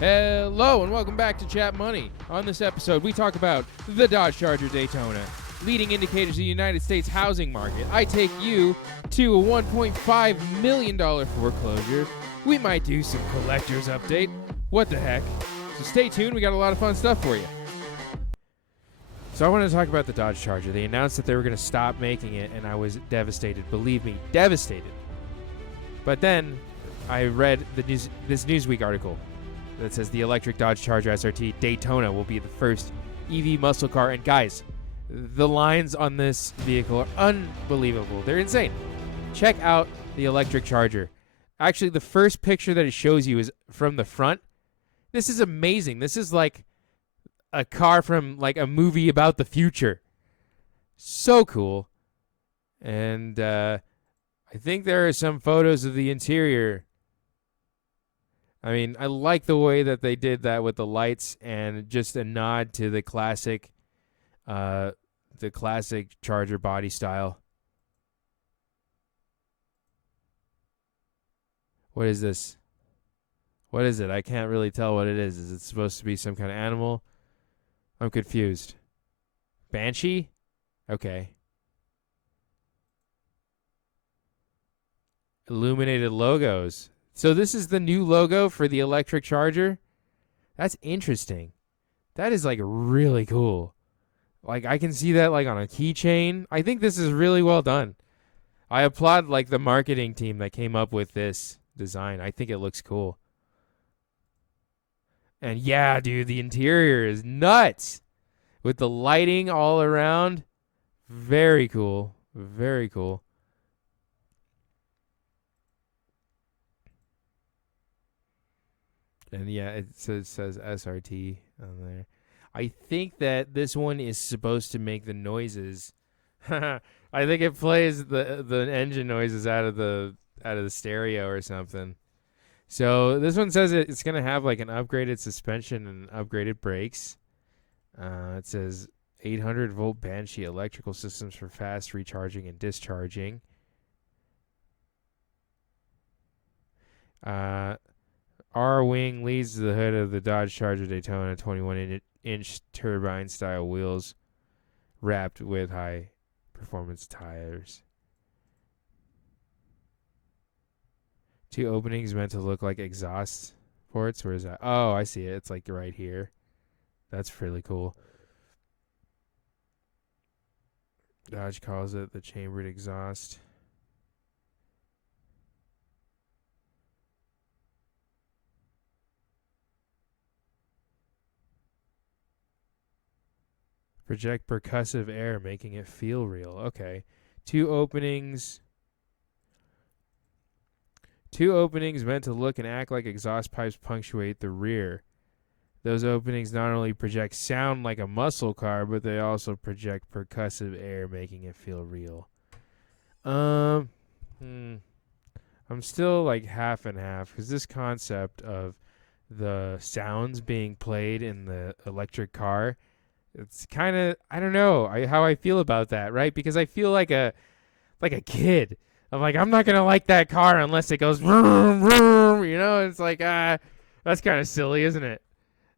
Hello and welcome back to ChatMoney. On this episode, we talk about the Dodge Charger Daytona, leading indicators of the United States housing market. I take you to a $1.5 million foreclosure. We might do some collector's update. What the heck? So stay tuned, we got a lot of fun stuff for you. So I want to talk about the Dodge Charger. They announced that they were going to stop making it, and I was devastated. Believe me, devastated. But then I read this Newsweek article that says the electric Dodge Charger SRT Daytona will be the first EV muscle car. And guys, the lines on this vehicle are unbelievable. They're insane. Check out the electric Charger. Actually, the first picture that it shows you is from the front. This is amazing. This is like a car from like a movie about the future. So cool. And I think there are some photos of the interior. I mean, I like the way that they did that with the lights and just a nod to the classic Charger body style. What is this? What is it? I can't really tell what it is. Is it supposed to be some kind of animal? I'm confused. Banshee? Okay. Illuminated logos. So this is the new logo for the electric Charger? That's interesting. That is like really cool. Like I can see that like on a keychain. I think this is really well done. I applaud like the marketing team that came up with this design. I think it looks cool. And yeah, dude, the interior is nuts. With the lighting all around. Very cool. Very cool. And yeah, it says SRT on there. I think that this one is supposed to make the noises. I think it plays the engine noises out of the stereo or something. So this one says it's gonna have like an upgraded suspension and upgraded brakes. It says 800-volt Banshee electrical systems for fast recharging and discharging. R-Wing leads to the hood of the Dodge Charger Daytona, 21-inch turbine-style wheels wrapped with high-performance tires. 2 openings meant to look like exhaust ports. Where is that? Oh, I see it. It's like right here. That's really cool. Dodge calls it the chambered exhaust. Project percussive air, making it feel real. Okay. 2 openings. 2 openings meant to look and act like exhaust pipes punctuate the rear. Those openings not only project sound like a muscle car, but they also project percussive air, making it feel real. I'm still like half and half, because this concept of the sounds being played in the electric car, it's kind of, I don't know how I feel about that, right? Because I feel like a kid. I'm like, I'm not going to like that car unless it goes vroom, vroom, you know? It's like, that's kind of silly, isn't it?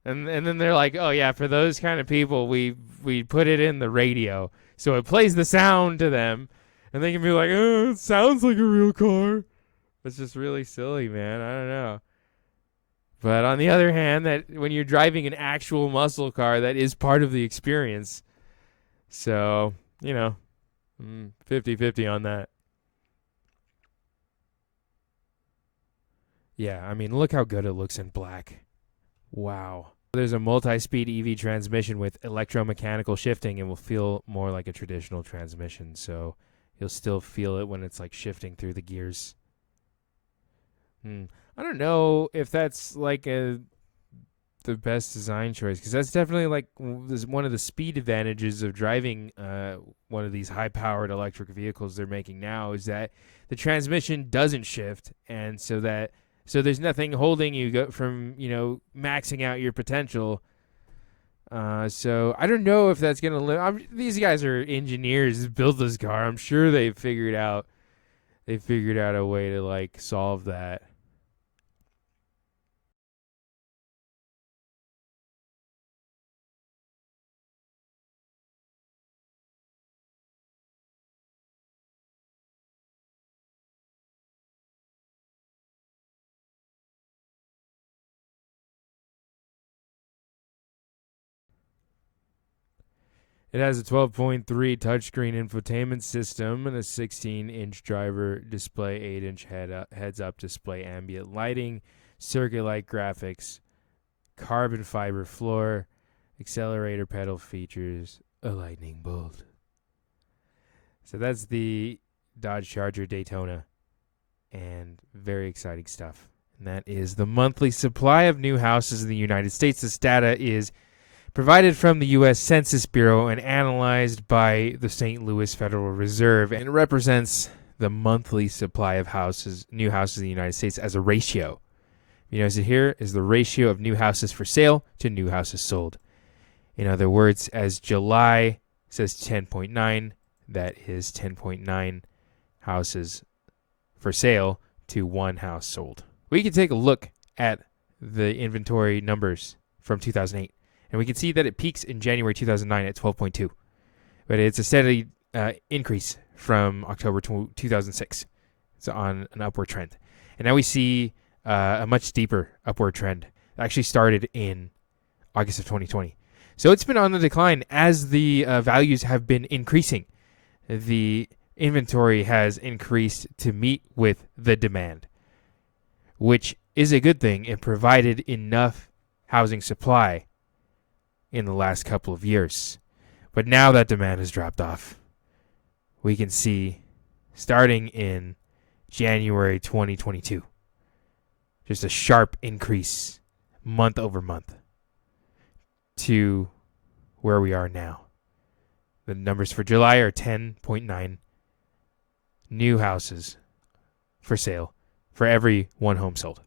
And then they're like, oh, yeah, for those kind of people, we put it in the radio. So it plays the sound to them. And they can be like, oh, it sounds like a real car. It's just really silly, man. I don't know. But on the other hand, that when you're driving an actual muscle car, that is part of the experience. So, 50-50 on that. Yeah, I mean, look how good it looks in black. Wow. There's a multi-speed EV transmission with electromechanical shifting and will feel more like a traditional transmission. So you'll still feel it when it's like shifting through the gears. I don't know if that's like the best design choice, because that's definitely like one of the speed advantages of driving one of these high-powered electric vehicles they're making now, is that the transmission doesn't shift, and so there's nothing holding you from maxing out your potential. So I don't know if that's gonna live. These guys are engineers who built this car. I'm sure they figured out a way to like solve that. It has a 12.3 touchscreen infotainment system and a 16-inch driver display, 8-inch heads-up display, ambient lighting, circuit light graphics, carbon fiber floor, accelerator pedal features, a lightning bolt. So that's the Dodge Charger Daytona, and very exciting stuff. And that is the monthly supply of new houses in the United States. This data is provided from the U.S. Census Bureau and analyzed by the St. Louis Federal Reserve, and it represents the monthly supply of new houses in the United States as a ratio. You notice it here is the ratio of new houses for sale to new houses sold. In other words, as July says 10.9, that is 10.9 houses for sale to one house sold. We can take a look at the inventory numbers from 2008. And we can see that it peaks in January 2009 at 12.2. But it's a steady increase from October 2006. It's on an upward trend. And now we see a much steeper upward trend. It actually started in August of 2020. So it's been on the decline as the values have been increasing. The inventory has increased to meet with the demand, which is a good thing. It provided enough housing supply in the last couple of years. But now that demand has dropped off. We can see starting in January 2022, just a sharp increase month over month to where we are now. The numbers for July are 10.9 new houses for sale for every one home sold.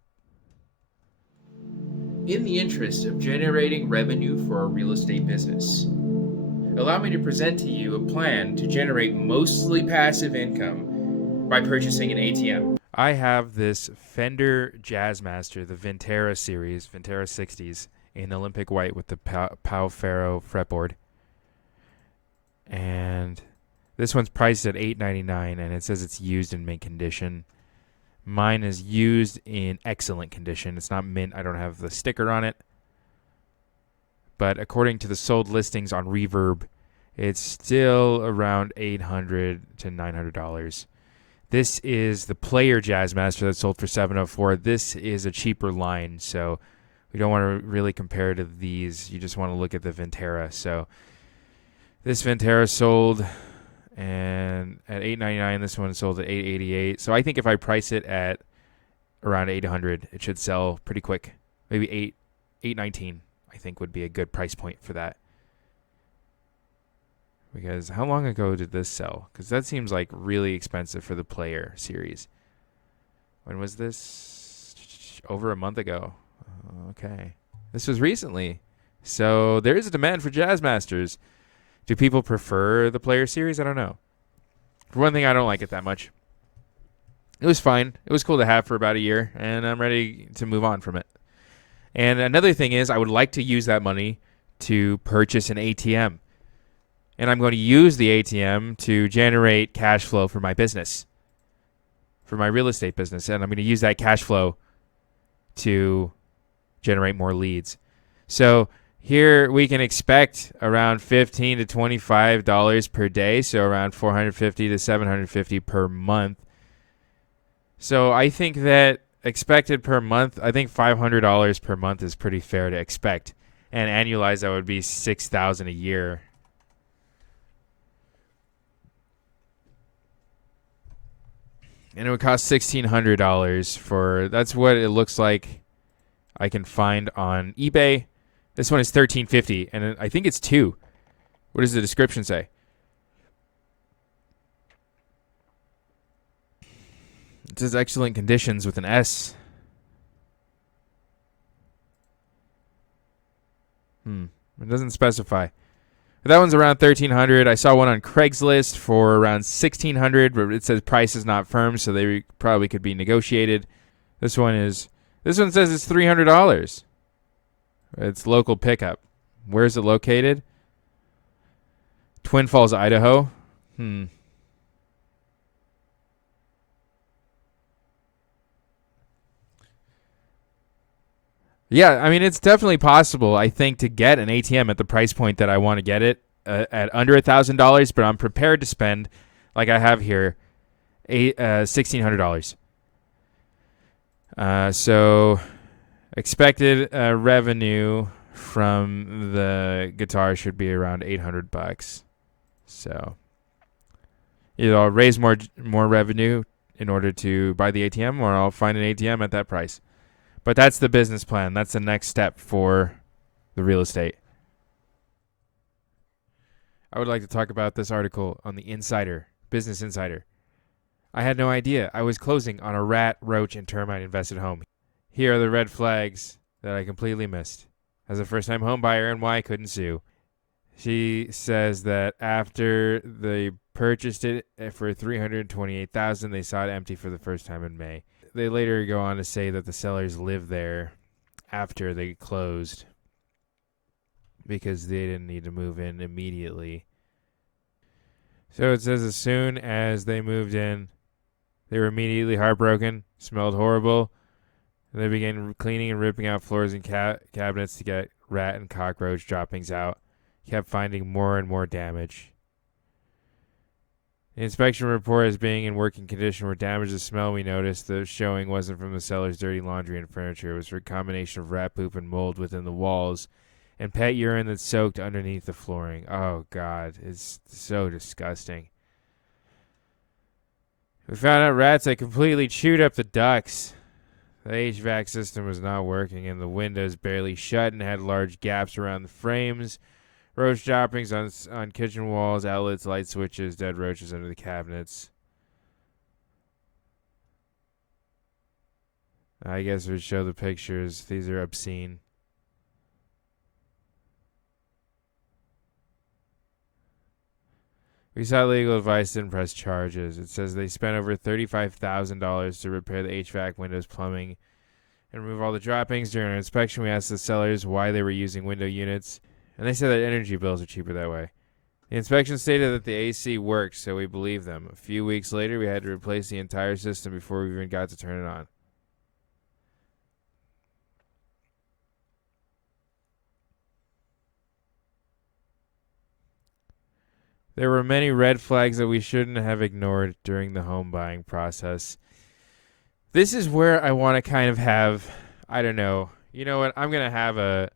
In the interest of generating revenue for a real estate business, allow me to present to you a plan to generate mostly passive income by purchasing an ATM. I have this Fender Jazzmaster, the Ventera series, Ventera 60s, in Olympic white with the Pau Ferro fretboard. And this one's priced at $899, and it says it's used in mint condition. Mine is used in excellent condition. It's not mint. I don't have the sticker on it. But according to the sold listings on Reverb, it's still around $800 to $900. This is the Player Jazzmaster that sold for $704. This is a cheaper line, so we don't want to really compare to these. You just want to look at the Ventera. So this Ventera sold and at $899, this one sold at $888. So I think if I price it at around $800, it should sell pretty quick. Maybe $819, I think, would be a good price point for that. Because how long ago did this sell? Because that seems like really expensive for the Player series. When was this? Over a month ago. Okay. This was recently. So there is a demand for Jazzmasters. Do people prefer the Player series? I don't know. For one thing, I don't like it that much. It was fine. It was cool to have for about a year, and I'm ready to move on from it. And another thing is, I would like to use that money to purchase an ATM. And I'm going to use the ATM to generate cash flow for my business, for my real estate business. And I'm going to use that cash flow to generate more leads. So here we can expect around $15 to $25 per day, so around $450 to $750 per month. So I think that expected per month, I think $500 per month is pretty fair to expect. And annualized, that would be $6,000 a year. And it would cost $1,600 for, that's what it looks like I can find on eBay. This one is $1,350, and I think it's two. What does the description say? It says excellent conditions with an S. It doesn't specify. But that one's around $1,300. I saw one on Craigslist for around $1,600, but it says price is not firm, so they probably could be negotiated. This one says it's $300. It's local pickup. Where is it located? Twin Falls, Idaho. Yeah, I mean, it's definitely possible, I think, to get an ATM at the price point that I want to get it at under $1,000, but I'm prepared to spend, like I have here, $1,600. So expected revenue from the guitar should be around $800. So either I'll raise more revenue in order to buy the ATM, or I'll find an ATM at that price. But that's the business plan. That's the next step for the real estate. I would like to talk about this article on the Insider, Business Insider. I had no idea I was closing on a rat, roach, and termite infested home. Here are the red flags that I completely missed. As a first-time home buyer and why I couldn't sue. She says that after they purchased it for $328,000, they saw it empty for the first time in May. They later go on to say that the sellers lived there after they closed because they didn't need to move in immediately. So it says as soon as they moved in, they were immediately heartbroken, smelled horrible, and they began cleaning and ripping out floors and cabinets to get rat and cockroach droppings out. Kept finding more and more damage. The inspection report as being in working condition were damaged. The smell we noticed the showing wasn't from the seller's dirty laundry and furniture. It was for a combination of rat poop and mold within the walls and pet urine that soaked underneath the flooring. Oh, God. It's so disgusting. We found out rats had completely chewed up the ducts. The HVAC system was not working and the windows barely shut and had large gaps around the frames. Roach droppings on kitchen walls, outlets, light switches, dead roaches under the cabinets. I guess we show the pictures. These are obscene. We sought legal advice, didn't press charges. It says they spent over $35,000 to repair the HVAC, windows, plumbing, and remove all the droppings. During our inspection, we asked the sellers why they were using window units, and they said that energy bills are cheaper that way. The inspection stated that the AC worked, so we believed them. A few weeks later, we had to replace the entire system before we even got to turn it on. There were many red flags that we shouldn't have ignored during the home buying process. This is where I want to kind of have, I don't know, you know what, I'm going to have a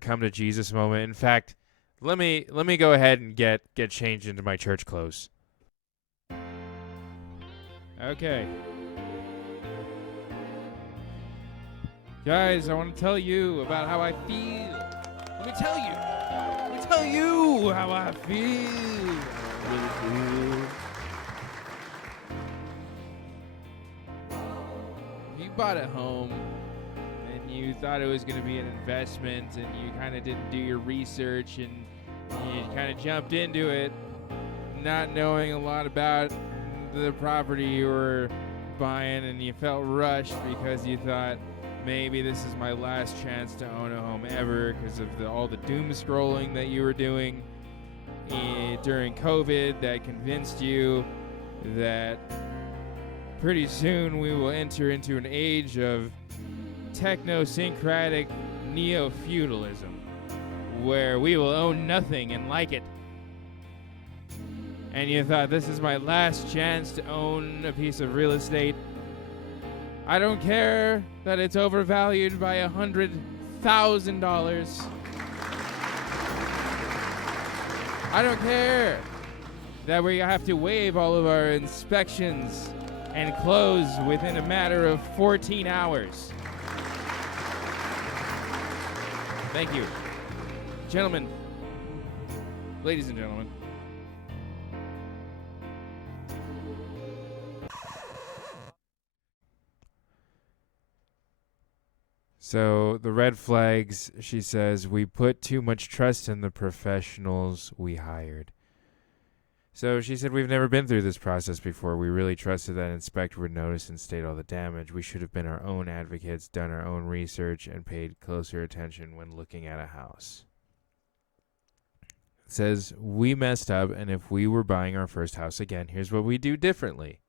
come to Jesus moment. In fact, let me go ahead and get changed into my church clothes. Okay. Guys, I want to tell you about how I feel. Let me tell you how I feel. You bought a home and you thought it was going to be an investment and you kind of didn't do your research and you kind of jumped into it not knowing a lot about the property you were buying, and you felt rushed because you thought maybe this is my last chance to own a home ever because of all the doom scrolling that you were doing during COVID that convinced you that pretty soon we will enter into an age of technosyncratic neo-feudalism where we will own nothing and like it. And you thought, this is my last chance to own a piece of real estate. I don't care that it's overvalued by $100,000. I don't care that we have to waive all of our inspections and close within a matter of 14 hours. Thank you. Gentlemen, ladies and gentlemen. So the red flags, she says, we put too much trust in the professionals we hired. So she said, we've never been through this process before. We really trusted that inspector would notice and state all the damage. We should have been our own advocates, done our own research, and paid closer attention when looking at a house. It says, we messed up, and if we were buying our first house again, here's what we do differently.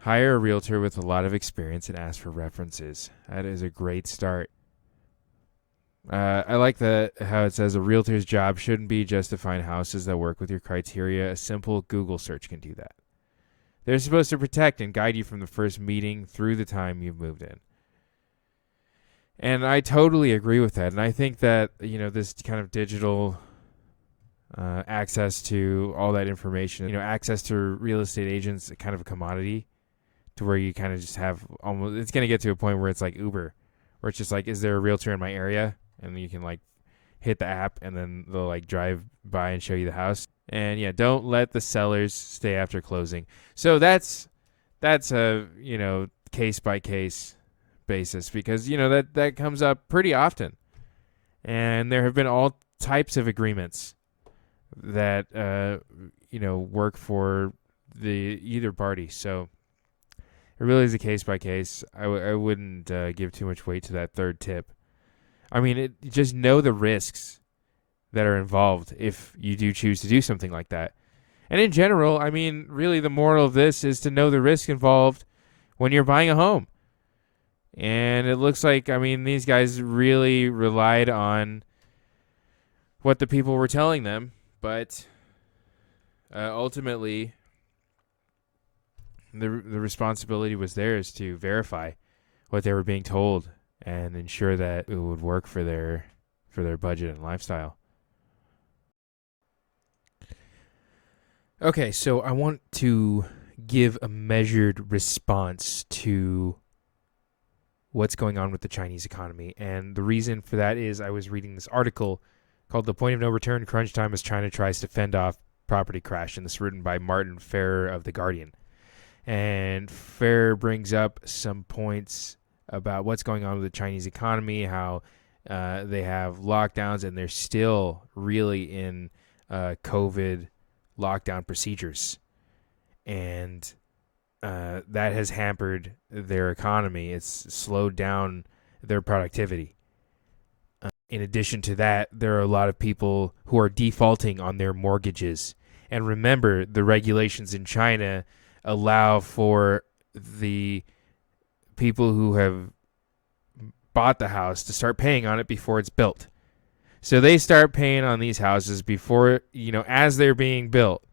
Hire a realtor with a lot of experience and ask for references. That is a great start. I like how it says a realtor's job shouldn't be just to find houses that work with your criteria. A simple Google search can do that. They're supposed to protect and guide you from the first meeting through the time you've moved in. And I totally agree with that. And I think that, this kind of digital access to all that information, access to real estate agents, kind of a commodity to where you kind of just have almost, it's going to get to a point where it's like Uber, where it's just like, is there a realtor in my area? And you can like hit the app and then they'll like drive by and show you the house. And yeah, don't let the sellers stay after closing. So that's a, case by case basis, because, that comes up pretty often. And there have been all types of agreements that, work for the either party. So it really is a case by case. I wouldn't give too much weight to that third tip. I mean, just know the risks that are involved if you do choose to do something like that. And in general, I mean, really the moral of this is to know the risk involved when you're buying a home. And it looks like, these guys really relied on what the people were telling them. But ultimately, the responsibility was theirs to verify what they were being told and ensure that it would work for their budget and lifestyle. Okay, so I want to give a measured response to what's going on with the Chinese economy. And the reason for that is I was reading this article called The Point of No Return, Crunch Time as China Tries to Fend Off Property Crash. And this is written by Martin Ferrer of The Guardian. And Ferrer brings up some points about what's going on with the Chinese economy, how they have lockdowns and they're still really in COVID lockdown procedures. And that has hampered their economy. It's slowed down their productivity. In addition to that, there are a lot of people who are defaulting on their mortgages. And remember, the regulations in China allow for the people who have bought the house to start paying on it before it's built. So they start paying on these houses before, as they're being built.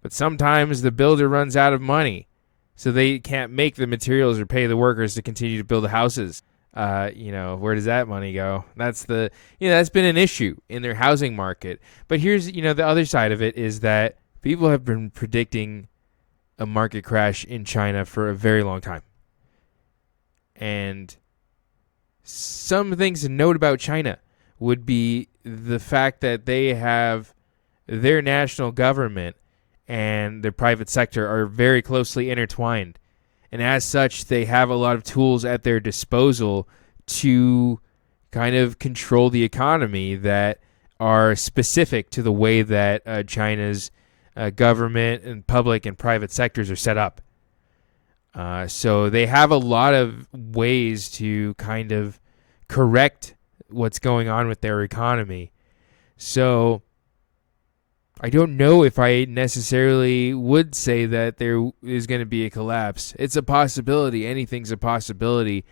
But sometimes the builder runs out of money, so they can't make the materials or pay the workers to continue to build the houses. Where does that money go? That's been an issue in their housing market. But here's, the other side of it is that people have been predicting a market crash in China for a very long time. And some things to note about China would be the fact that they have their national government and the private sector are very closely intertwined. And as such, they have a lot of tools at their disposal to kind of control the economy that are specific to the way that China's government and public and private sectors are set up. So they have a lot of ways to kind of correct what's going on with their economy. So I don't know if I necessarily would say that there is going to be a collapse. It's a possibility. Anything's a possibility.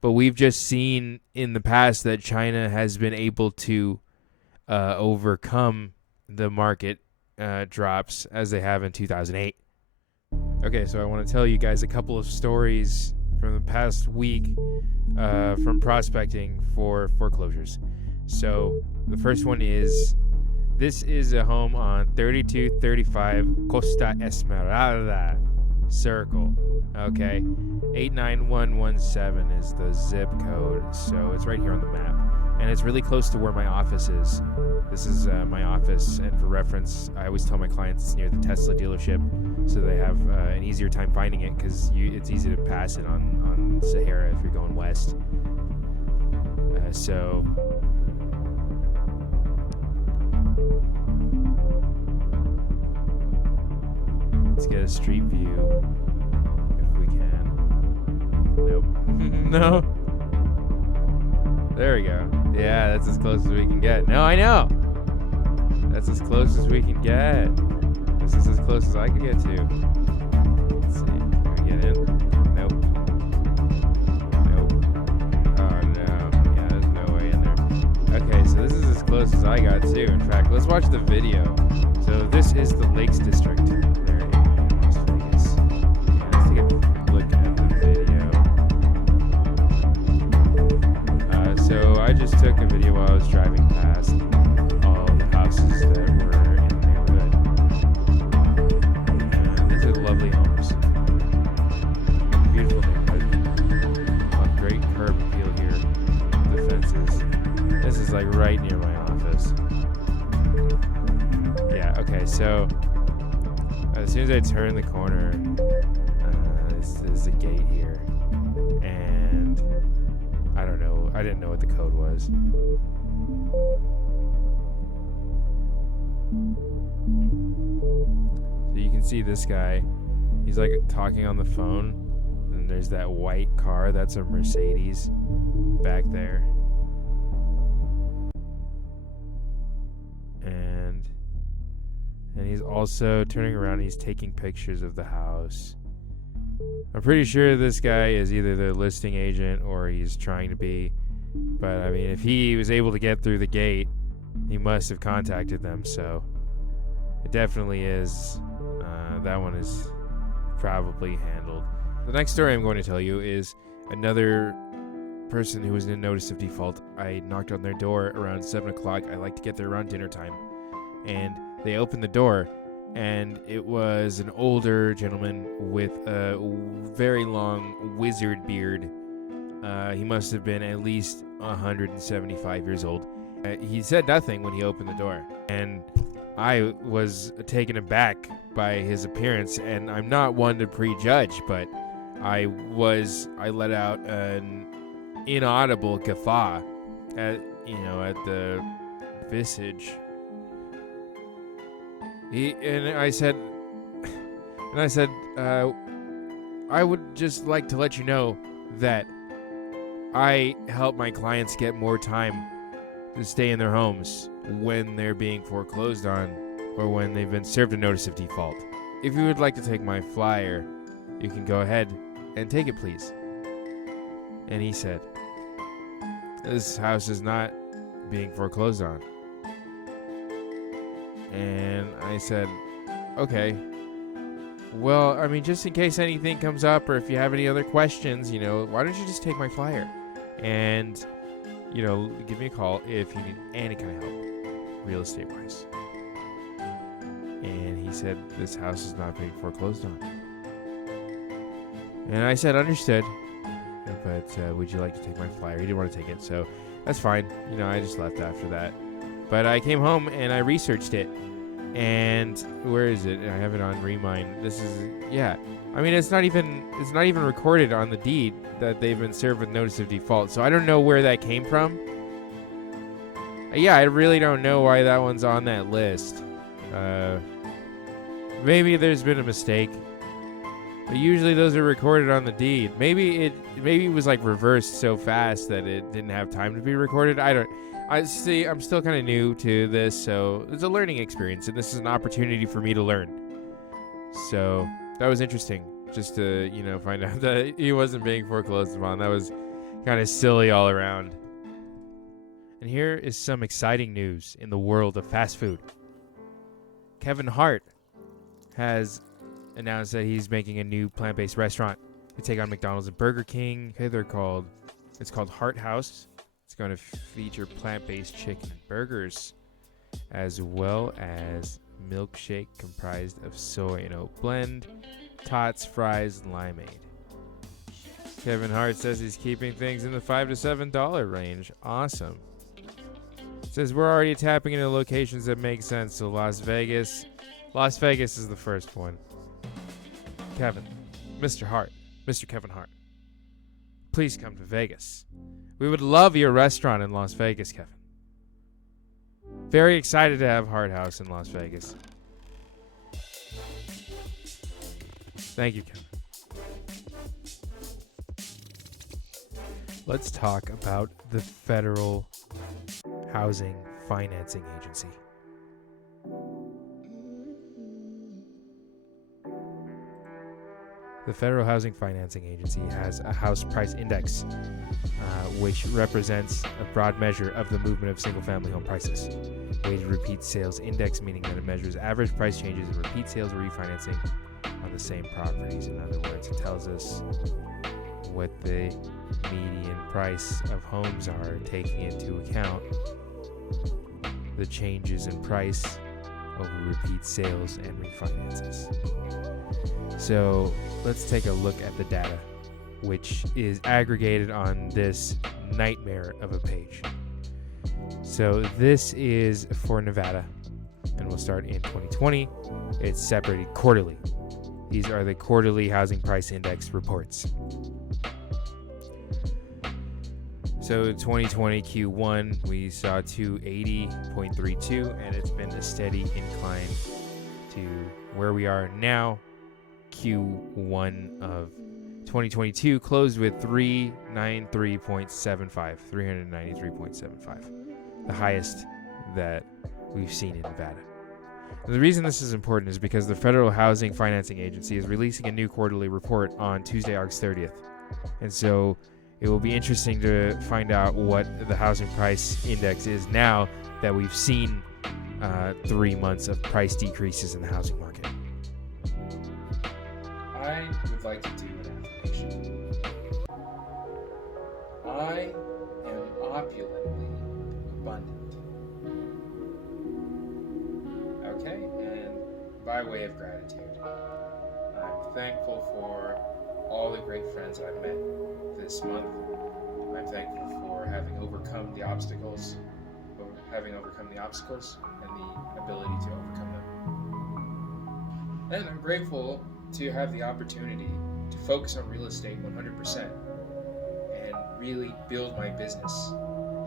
But we've just seen in the past that China has been able to overcome the market drops as they have in 2008. Okay, so I want to tell you guys a couple of stories from the past week from prospecting for foreclosures. So the first one is, this is a home on 3235 Costa Esmeralda Circle. Okay, 89117 is the zip code, so it's right here on the map. And it's really close to where my office is. This is my office, and for reference, I always tell my clients it's near the Tesla dealership, so they have an easier time finding it, because it's easy to pass it on Sahara if you're going west. So let's get a street view if we can. Nope. No. There we go. Yeah, that's as close as we can get. No, I know. That's as close as we can get. This is as close as I can get to. Let's see. Can we get in? Nope. Nope. Oh, no. Yeah, there's no way in there. Okay, close as I got too. In fact, let's watch the video. So this is the Lakes District there in Las Vegas. Yeah, let's take a look at the video. So I just took a video while I was driving past all the houses that were in the neighborhood. These are lovely homes. Beautiful neighborhood. Great curb appeal here. The fences. This is like right near my office. Yeah, okay, so as soon as I turn the corner, there's a gate here. And I don't know. I didn't know what the code was. So you can see this guy. He's like talking on the phone. And there's that white car. That's a Mercedes back there. And he's also turning around. He's taking pictures of the house. I'm pretty sure this guy is either the listing agent or he's trying to be. But, I mean, if he was able to get through the gate, he must have contacted them. So, it definitely is. That one is probably handled. The next story I'm going to tell you is another person who was in notice of default. I knocked on their door around 7 o'clock. I like to get there around dinner time. And they opened the door, and it was an older gentleman with a very long wizard beard. He must have been at least 175 years old. He said nothing when he opened the door, and I was taken aback by his appearance, and I'm not one to prejudge, but I let out an inaudible guffaw at the visage. I said, I would just like to let you know that I help my clients get more time to stay in their homes when they're being foreclosed on or when they've been served a notice of default. If you would like to take my flyer, you can go ahead and take it, please. And he said, this house is not being foreclosed on. And I said, okay. Well, I mean, just in case anything comes up or if you have any other questions, why don't you just take my flyer? And, give me a call if you need any kind of help, real estate-wise. And he said, this house is not being foreclosed on. And I said, understood. But would you like to take my flyer? He didn't want to take it, so that's fine. I just left after that. But I came home and I researched it. And where is it? I have it on Remind. This is, yeah. I mean, it's not even recorded on the deed that they've been served with notice of default. So I don't know where that came from. Yeah, I really don't know why that one's on that list. Maybe there's been a mistake. But usually those are recorded on the deed. Maybe it was like reversed so fast that it didn't have time to be recorded. I see. I'm still kind of new to this, so it's a learning experience, and this is an opportunity for me to learn. So that was interesting, just to find out that he wasn't being foreclosed upon. That was kind of silly all around. And here is some exciting news in the world of fast food. Kevin Hart has announced that he's making a new plant-based restaurant to take on McDonald's and Burger King. It's called Hart House. It's going to feature plant-based chicken and burgers, as well as milkshake comprised of soy and oat blend, tots, fries, and limeade. Kevin Hart says he's keeping things in the $5 to $7 range. Awesome. Says we're already tapping into locations that make sense. So Las Vegas is the first one. Kevin, Mr. Kevin Hart, please come to Vegas. We would love your restaurant in Las Vegas, Kevin. Very excited to have Hart House in Las Vegas. Thank you, Kevin. Let's talk about the Federal Housing Financing Agency. The Federal Housing Financing Agency has a house price index, which represents a broad measure of the movement of single-family home prices. Weighted repeat sales index, meaning that it measures average price changes in repeat sales or refinancing on the same properties. In other words, it tells us what the median price of homes are, taking into account the changes in price over repeat sales and refinances. So let's take a look at the data, which is aggregated on this nightmare of a page. So this is for Nevada, and we'll start in 2020. It's separated quarterly. These are the quarterly housing price index reports. So 2020 Q1, we saw 280.32, and it's been a steady incline to where we are now. Q1 of 2022 closed with 393.75, the highest that we've seen in Nevada. And the reason this is important is because the Federal Housing Financing Agency is releasing a new quarterly report on Tuesday, August 30th. And so it will be interesting to find out what the housing price index is now that we've seen 3 months of price decreases in the housing market. I would like to do an affirmation. I am opulently abundant. Okay, and by way of gratitude, I'm thankful for all the great friends I've met this month. I'm thankful for having overcome the obstacles and the ability to overcome them. And I'm grateful to have the opportunity to focus on real estate 100% and really build my business.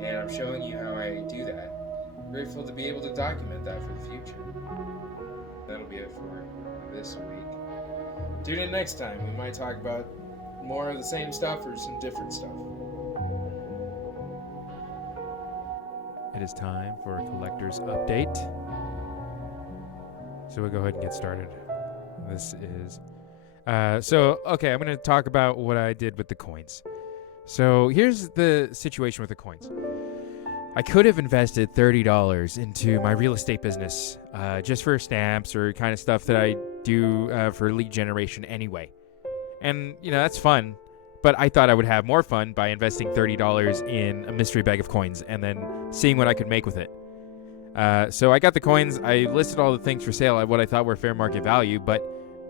And I'm showing you how I do that. I'm grateful to be able to document that for the future. That'll be it for this week. Tune in next time. We might talk about more of the same stuff or some different stuff. It is time for a collector's update. So we'll go ahead and get started. This is I'm going to talk about what I did with the coins. So here's the situation with the coins. I could have invested $30 into my real estate business, just for stamps or kind of stuff that I do for lead generation anyway. And, that's fun, but I thought I would have more fun by investing $30 in a mystery bag of coins and then seeing what I could make with it. So I got the coins. I listed all the things for sale at what I thought were fair market value, but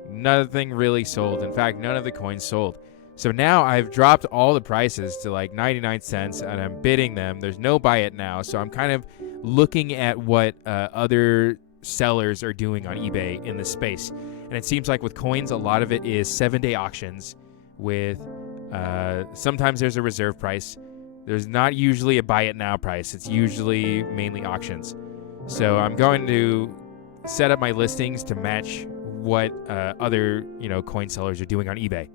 nothing really sold. In fact, none of the coins sold. So now I've dropped all the prices to like 99 cents and I'm bidding them. There's no buy it now. So I'm kind of looking at what other sellers are doing on eBay in this space. And it seems like with coins, a lot of it is 7-day auctions with sometimes there's a reserve price. There's not usually a buy it now price. It's usually mainly auctions. So I'm going to set up my listings to match what other coin sellers are doing on eBay.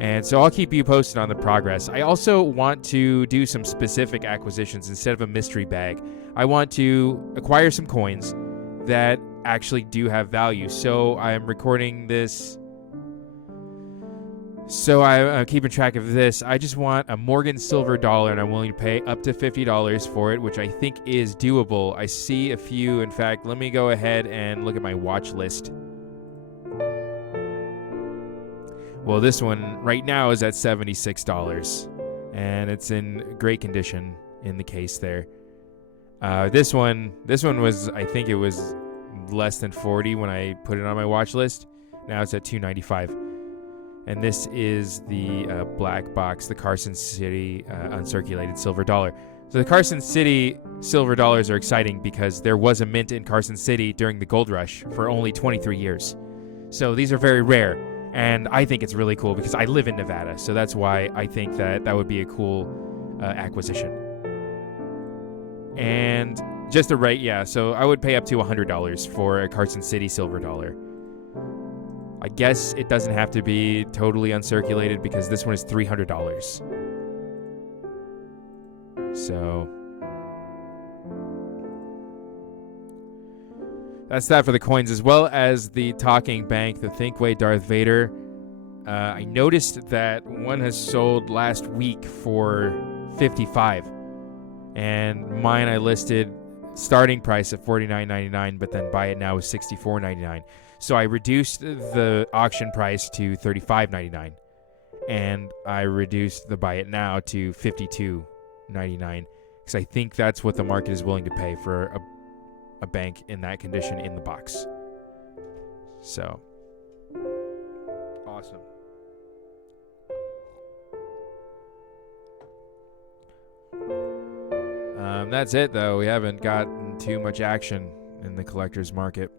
And so I'll keep you posted on the progress. I also want to do some specific acquisitions instead of a mystery bag. I want to acquire some coins that actually do have value. So I'm recording this. So I'm keeping track of this. I just want a Morgan silver dollar, and I'm willing to pay up to $50 for it, which I think is doable. I see a few. In fact, let me go ahead and look at my watch list. Well, this one right now is at $76, and it's in great condition in the case there. This one was, I think it was less than 40 when I put it on my watch list. Now it's at $295. And this is the black box, the Carson City uncirculated silver dollar. So the Carson City silver dollars are exciting because there was a mint in Carson City during the gold rush for only 23 years. So these are very rare. And I think it's really cool because I live in Nevada. So that's why I think that would be a cool acquisition. And just the rate, yeah. So I would pay up to $100 for a Carson City silver dollar. I guess it doesn't have to be totally uncirculated because this one is $300. So that's that for the coins, as well as the talking bank, the Thinkway Darth Vader. I noticed that one has sold last week for $55, and mine I listed starting price at $49.99, but then buy it now is $64.99. So I reduced the auction price to $35.99, and I reduced the buy it now to $52.99, because I think that's what the market is willing to pay for a bank in that condition in the box. So awesome. That's it, though. We haven't gotten too much action in the collector's market.